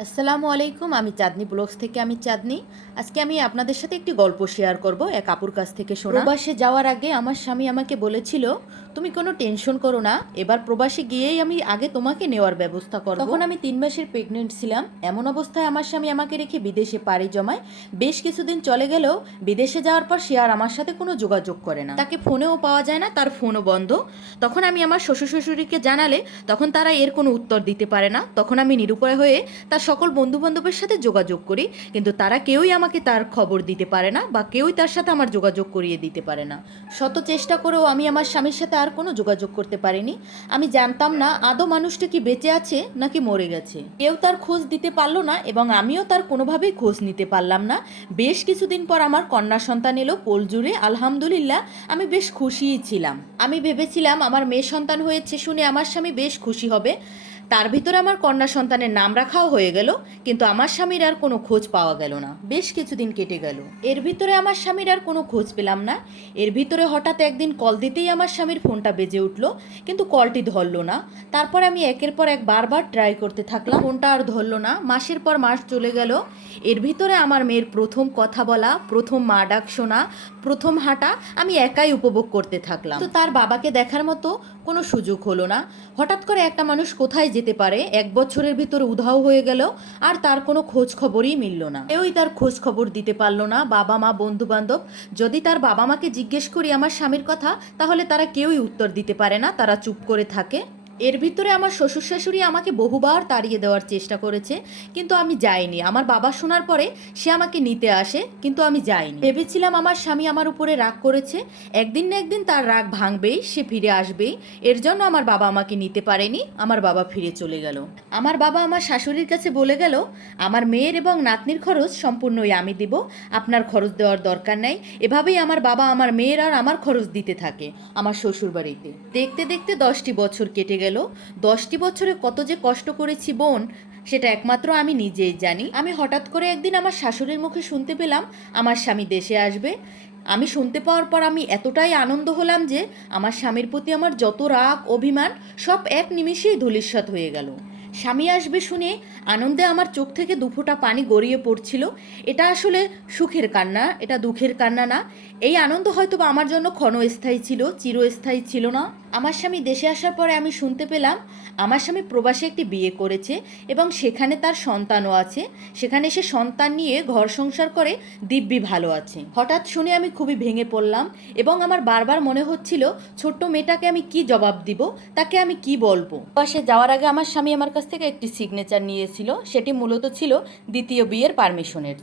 আসসালামু আলাইকুম। আমি চাঁদনি ব্লগস থেকে আমি চাঁদনি। আজকে আমি আপনাদের সাথে একটি গল্প শেয়ার করব এক আপুর কাছ থেকে শোনা। প্রবাসে যাওয়ার আগে আমার স্বামী আমাকে বলেছিল, তুমি কোনো টেনশন করো না, এবার প্রবাসে গিয়েই আমি আগে তোমাকে নেওয়ার ব্যবস্থা করব। তখন আমি 3 মাসের প্রেগনেন্ট ছিলাম। এমন অবস্থায় আমার স্বামী আমাকে রেখে বিদেশে পাড়ি জমায়। বেশ কিছুদিন চলে গেলেও বিদেশে যাওয়ার পর সে আর আমার সাথে কোনো যোগাযোগ করে না। তাকে ফোনেও পাওয়া যায় না, তার ফোনও বন্ধ। তখন আমি আমার শ্বশুর শাশুড়িকে জানালে তখন তারা এর কোনো উত্তর দিতে পারে না। তখন আমি নিরুপায় হয়ে তার সকল বন্ধুবান্ধবের সাথে যোগাযোগ করি, কিন্তু তারা কেউই আমাকে তার খবর দিতে পারে না বা কেউই তার সাথে আমার যোগাযোগ করিয়ে দিতে পারে না। শত চেষ্টা করেও আমি আমার স্বামীর সাথে আর কোনো যোগাযোগ করতে পারিনি। আমি জানতাম না আদৌ মানুষটা কি বেঁচে আছে নাকি মরে গেছে। কেউ তার খোঁজ দিতে পারলো না এবং আমিও তার কোনোভাবেই খোঁজ নিতে পারলাম না। বেশ কিছুদিন পর আমার কন্যা সন্তান এলো কোল জুড়ে। আলহামদুলিল্লাহ, আমি বেশ খুশিই ছিলাম। আমি ভেবেছিলাম আমার মেয়ে সন্তান হয়েছে শুনে আমার স্বামী বেশ খুশি হবে। তার ভিতরে আমার কন্যা সন্তানের নাম রাখাও হয়ে গেল, কিন্তু আমার স্বামীর আর কোনো খোঁজ পাওয়া গেল না। বেশ কিছুদিন কেটে গেল, এর ভিতরে আমার স্বামীর আর কোনো খোঁজ পেলাম না। এর ভিতরে হঠাৎ একদিন কল দিতেই আমার স্বামীর ফোনটা বেজে উঠলো, কিন্তু কলটি ধরলো না। তারপর আমি একের পর এক বারবার ট্রাই করতে থাকলাম, ফোনটা আর ধরলো না। মাসের পর মাস চলে গেল। এর ভিতরে আমার মেয়ের প্রথম কথা বলা, প্রথম মা ডাক শোনা, প্রথম হাঁটা আমি একাই উপভোগ করতে থাকলাম। তো তার বাবাকে দেখার মতো কোনো সুযোগ হলো না। হঠাৎ করে একটা মানুষ কোথায় যেতে পারে, 1 বছরের ভিতরে উধাও হয়ে গেল, আর তার কোনো খোঁজ খবরই মিলল না। কেউই তার খোঁজ খবর দিতে পারলো না, বাবা মা বন্ধু বান্ধব। যদি তার বাবা মাকে জিজ্ঞেস করি আমার স্বামীর কথা, তাহলে তারা কেউই উত্তর দিতে পারে না, তারা চুপ করে থাকে। এর ভিতরে আমার শ্বশুর শাশুড়ি আমাকে বহুবার তাড়িয়ে দেওয়ার চেষ্টা করেছে, কিন্তু আমি যাইনি। আমার বাবা শোনার পরে সে আমাকে নিতে আসে, কিন্তু আমি যাইনি। ভেবেছিলাম আমার স্বামী আমার উপরে রাগ করেছে, একদিন না একদিন তার রাগ ভাঙবেই, সে ফিরে আসবেই। এর জন্য আমার বাবা আমাকে নিতে পারেনি, আমার বাবা ফিরে চলে গেল। আমার বাবা আমার শাশুড়ির কাছে বলে গেল, আমার মেয়ের এবং নাতনির খরচ সম্পূর্ণই আমি দিব, আপনার খরচ দেওয়ার দরকার নেই। এভাবেই আমার বাবা আমার মেয়ের আর আমার খরচ দিতে থাকে আমার শ্বশুর বাড়িতে। দেখতে দেখতে 10টি বছর কেটে গেল। 10টি বছরে কত যে কষ্ট করেছি বোন, সেটা একমাত্র আমি নিজেই জানি। আমি হঠাৎ করে একদিন আমার শাশুড়ির মুখে শুনতে পেলাম আমার স্বামী দেশে আসবে। আমি শুনতে পাওয়ার পর আমি এতটাই আনন্দ হলাম যে আমার স্বামীর প্রতি আমার যত রাগ অভিমান সব এক নিমেষেই ধূলিসাৎ হয়ে গেল। স্বামী আসবে শুনে আনন্দে আমার চোখ থেকে দুফোঁটা পানি গড়িয়ে পড়ছিল। এটা আসলে সুখের কান্না, এটা দুঃখের কান্না না। এই আনন্দ হয়তো বা আমার জন্য ক্ষণস্থায়ী ছিল, চিরস্থায়ী ছিল না। আমার স্বামী দেশে আসার পরে আমি শুনতে পেলাম আমার স্বামী প্রবাসে একটি বিয়ে করেছে এবং সেখানে তার সন্তানও আছে। সেখানে সে সন্তান নিয়ে ঘর সংসার করে দিব্যি ভালো আছে। হঠাৎ শুনে আমি খুবই ভেঙে পড়লাম এবং আমার বারবার মনে হচ্ছিল ছোট্ট মেয়েটাকে আমি কি জবাব দিব, তাকে আমি কি বলবো। প্রবাসে যাওয়ার আগে আমার স্বামী আমার কাছ থেকে একটি সিগনেচার নিয়েছিল, সেটি মূলত ছিল দ্বিতীয় বিয়ের পারমিশনের।